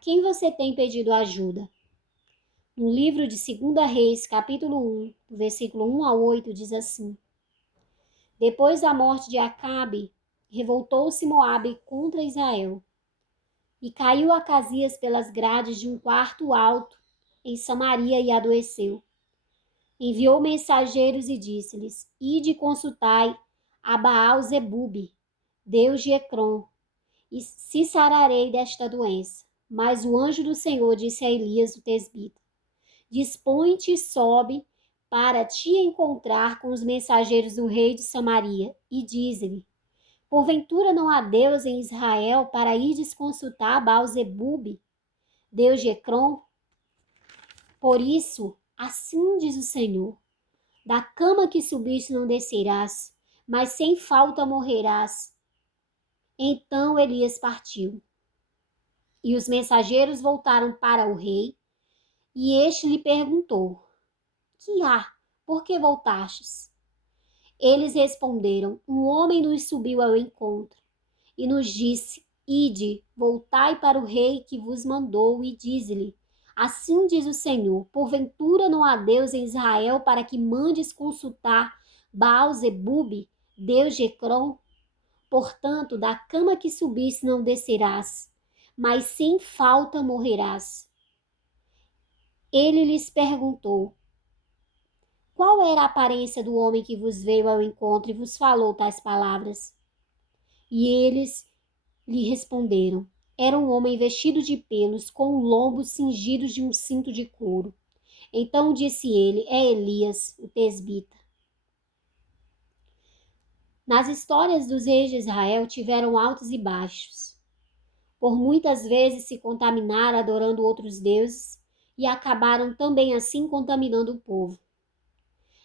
quem você tem pedido ajuda? No livro de 2 Reis, capítulo 1, do versículo 1 ao 8, diz assim: Depois da morte de Acabe, revoltou-se Moabe contra Israel, e caiu Acasias pelas grades de um quarto alto em Samaria e adoeceu. Enviou mensageiros e disse-lhes: Ide consultai a Baal-Zebube, deus de Ecrom, e se sararei desta doença. Mas o anjo do Senhor disse a Elias, o tesbita: Dispõe-te e sobe para te encontrar com os mensageiros do rei de Samaria, e dize-lhe: Porventura não há Deus em Israel para irdes consultar Baal-Zebube, deus de Ecrom? Por isso, assim diz o Senhor: Da cama que subiste não descerás, mas sem falta morrerás. Então Elias partiu. E os mensageiros voltaram para o rei, e este lhe perguntou: Que há? Por que voltastes? Eles responderam: Um homem nos subiu ao encontro e nos disse: Ide, voltai para o rei que vos mandou, e dize-lhe: Assim diz o Senhor: Porventura não há Deus em Israel para que mandes consultar Baal-Zebube, deus de Ecrom? Portanto, da cama que subiste não descerás, mas sem falta morrerás. Ele lhes perguntou: Qual era a aparência do homem que vos veio ao encontro e vos falou tais palavras? E eles lhe responderam: Era um homem vestido de pelos, com lombos cingidos de um cinto de couro. Então disse ele: É Elias, o tesbita. Nas histórias dos reis de Israel tiveram altos e baixos. Por muitas vezes se contaminaram adorando outros deuses e acabaram também assim contaminando o povo.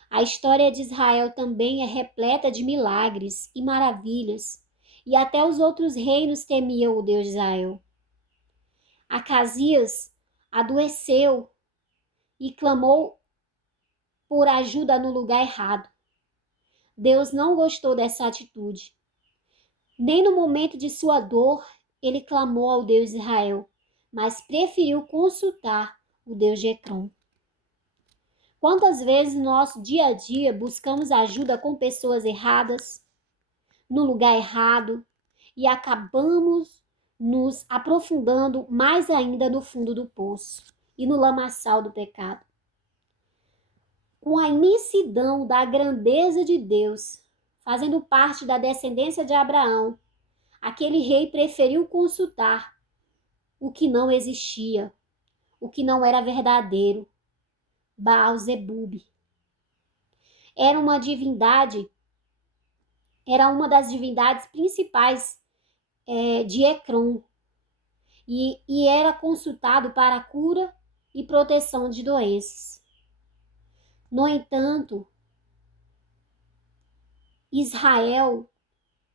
A história de Israel também é repleta de milagres e maravilhas, e até os outros reinos temiam o Deus de Israel. Acasias adoeceu e clamou por ajuda no lugar errado. Deus não gostou dessa atitude. Nem no momento de sua dor ele clamou ao Deus de Israel, mas preferiu consultar o Deus de Ecrom. Quantas vezes no nosso dia a dia buscamos ajuda com pessoas erradas, no lugar errado, e acabamos nos aprofundando mais ainda no fundo do poço e no lamaçal do pecado. Com a imensidão da grandeza de Deus, fazendo parte da descendência de Abraão, aquele rei preferiu consultar o que não existia, o que não era verdadeiro, Baal-Zebube. Era uma das divindades principais de Ecrom, e era consultado para a cura e proteção de doenças. No entanto, Israel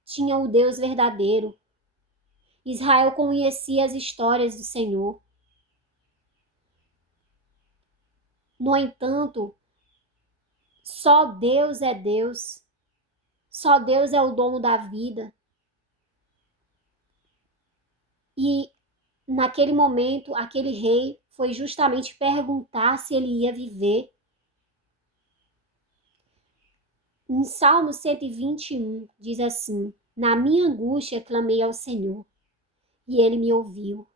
tinha o Deus verdadeiro. Israel conhecia as histórias do Senhor. No entanto, só Deus é Deus. Só Deus é o dono da vida. E naquele momento, aquele rei foi justamente perguntar se ele ia viver. Em Salmo 121, diz assim: Na minha angústia clamei ao Senhor, e ele me ouviu.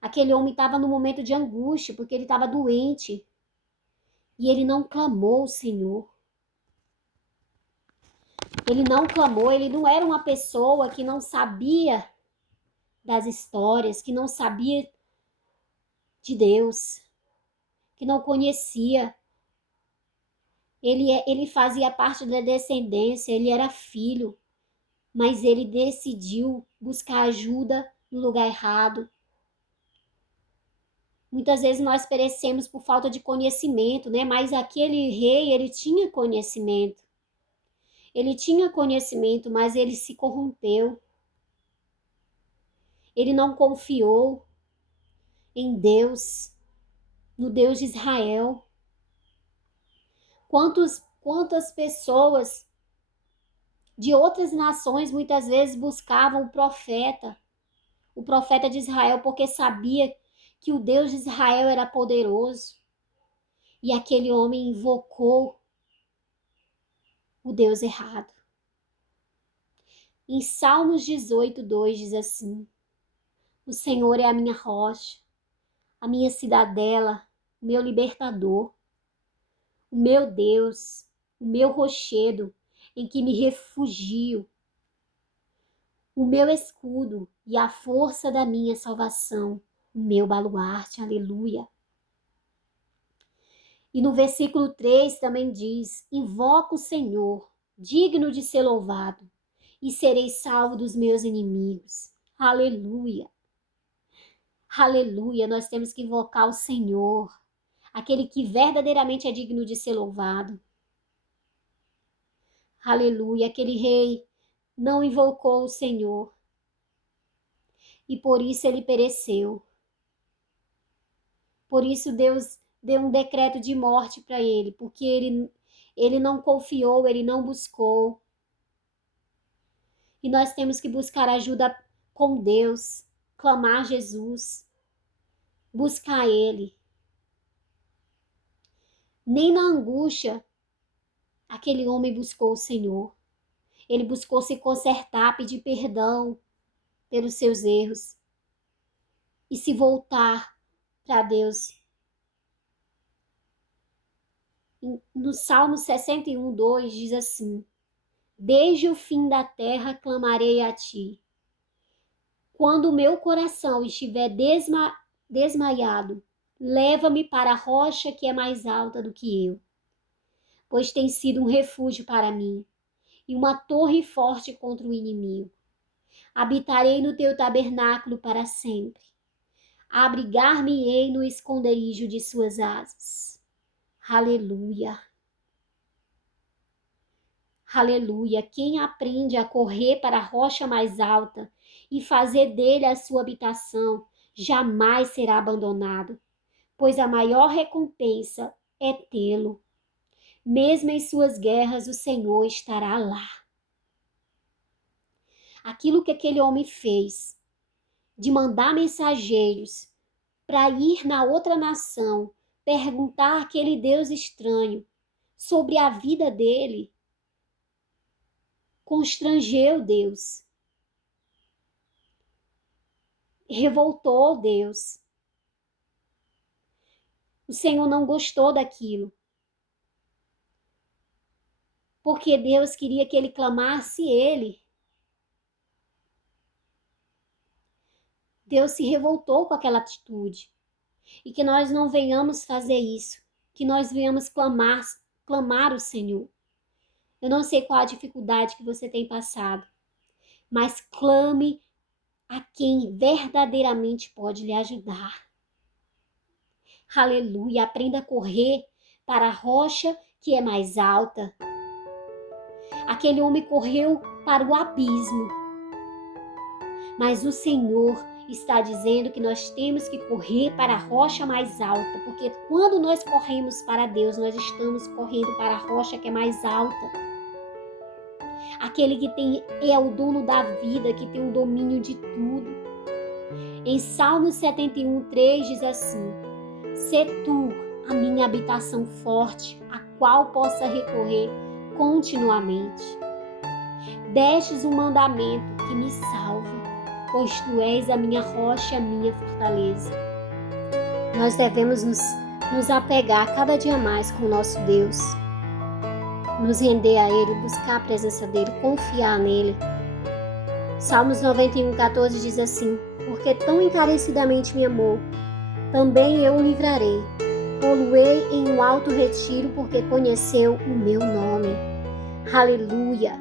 Aquele homem estava no momento de angústia, porque ele estava doente, e ele não clamou ao Senhor. Ele não clamou, ele não era uma pessoa que não sabia das histórias, que não sabia de Deus, que não conhecia. Ele fazia parte da descendência, ele era filho, mas ele decidiu buscar ajuda no lugar errado. Muitas vezes nós perecemos por falta de conhecimento, né? Mas aquele rei, ele tinha conhecimento. Ele tinha conhecimento, mas ele se corrompeu. Ele não confiou em Deus, no Deus de Israel. Quantas pessoas de outras nações muitas vezes buscavam o profeta, o profeta de Israel, porque sabia que o Deus de Israel era poderoso. E aquele homem invocou o Deus errado. Em Salmos 18:2 diz assim: o Senhor é a minha rocha, a minha cidadela, o meu libertador, o meu Deus, o meu rochedo em que me refugio, o meu escudo e a força da minha salvação, o meu baluarte, aleluia. E no versículo 3 também diz: invoca o Senhor, digno de ser louvado, e serei salvo dos meus inimigos. Aleluia. Aleluia, nós temos que invocar o Senhor, aquele que verdadeiramente é digno de ser louvado. Aleluia, aquele rei não invocou o Senhor e por isso ele pereceu. Por isso Deus deu um decreto de morte para ele, porque ele não confiou, ele não buscou. E nós temos que buscar ajuda com Deus, clamar Jesus, buscar Ele. Nem na angústia, aquele homem buscou o Senhor. Ele buscou se consertar, pedir perdão pelos seus erros e se voltar para Deus. No Salmo 61:2 diz assim: desde o fim da terra clamarei a ti. Quando o meu coração estiver desmaiado, leva-me para a rocha que é mais alta do que eu, pois tem sido um refúgio para mim e uma torre forte contra o inimigo. Habitarei no teu tabernáculo para sempre. Abrigar-me-ei no esconderijo de suas asas. Aleluia. Aleluia. Quem aprende a correr para a rocha mais alta e fazer dele a sua habitação, jamais será abandonado, pois a maior recompensa é tê-lo. Mesmo em suas guerras, o Senhor estará lá. Aquilo que aquele homem fez, de mandar mensageiros para ir na outra nação, perguntar àquele Deus estranho sobre a vida dele, constrangeu Deus, revoltou Deus. O Senhor não gostou daquilo, porque Deus queria que ele clamasse ele. Deus se revoltou com aquela atitude. E que nós não venhamos fazer isso, que nós venhamos clamar o Senhor. Eu não sei qual a dificuldade que você tem passado, mas clame a quem verdadeiramente pode lhe ajudar. Aleluia, aprenda a correr para a rocha que é mais alta. Aquele homem correu para o abismo, mas o Senhor está dizendo que nós temos que correr para a rocha mais alta, porque quando nós corremos para Deus, nós estamos correndo para a rocha que é mais alta. Aquele que é o dono da vida, que tem o domínio de tudo. Em Salmos 71:3 diz assim: sê tu a minha habitação forte, a qual possa recorrer continuamente. Destes um mandamento que me salva, pois tu és a minha rocha, a minha fortaleza. Nós devemos nos apegar cada dia mais com o nosso Deus, nos render a Ele, buscar a presença dEle, confiar nele. Salmos 91:14 diz assim: porque tão encarecidamente me amou, também eu o livrarei. Pô-lo-ei em um alto retiro, porque conheceu o meu nome. Aleluia!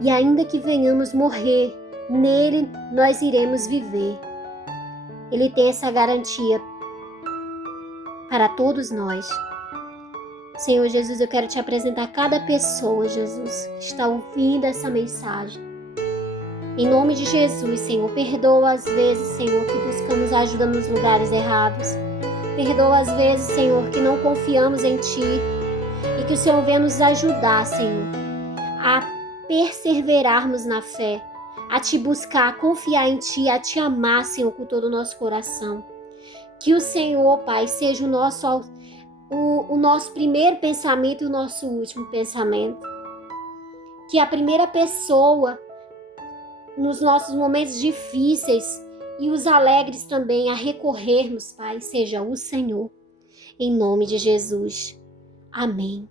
E ainda que venhamos morrer, nele nós iremos viver. Ele tem essa garantia para todos nós. Senhor Jesus, eu quero te apresentar cada pessoa, Jesus, que está ouvindo essa mensagem. Em nome de Jesus, Senhor, perdoa as vezes, Senhor, que buscamos ajuda nos lugares errados. Perdoa as vezes, Senhor, que não confiamos em Ti e que o Senhor venha nos ajudar, Senhor, a perseverarmos na fé, a te buscar, a confiar em ti, a te amar, Senhor, com todo o nosso coração. Que o Senhor, Pai, seja o nosso primeiro pensamento e o nosso último pensamento. Que a primeira pessoa nos nossos momentos difíceis e os alegres também a recorrermos, Pai, seja o Senhor. Em nome de Jesus. Amém.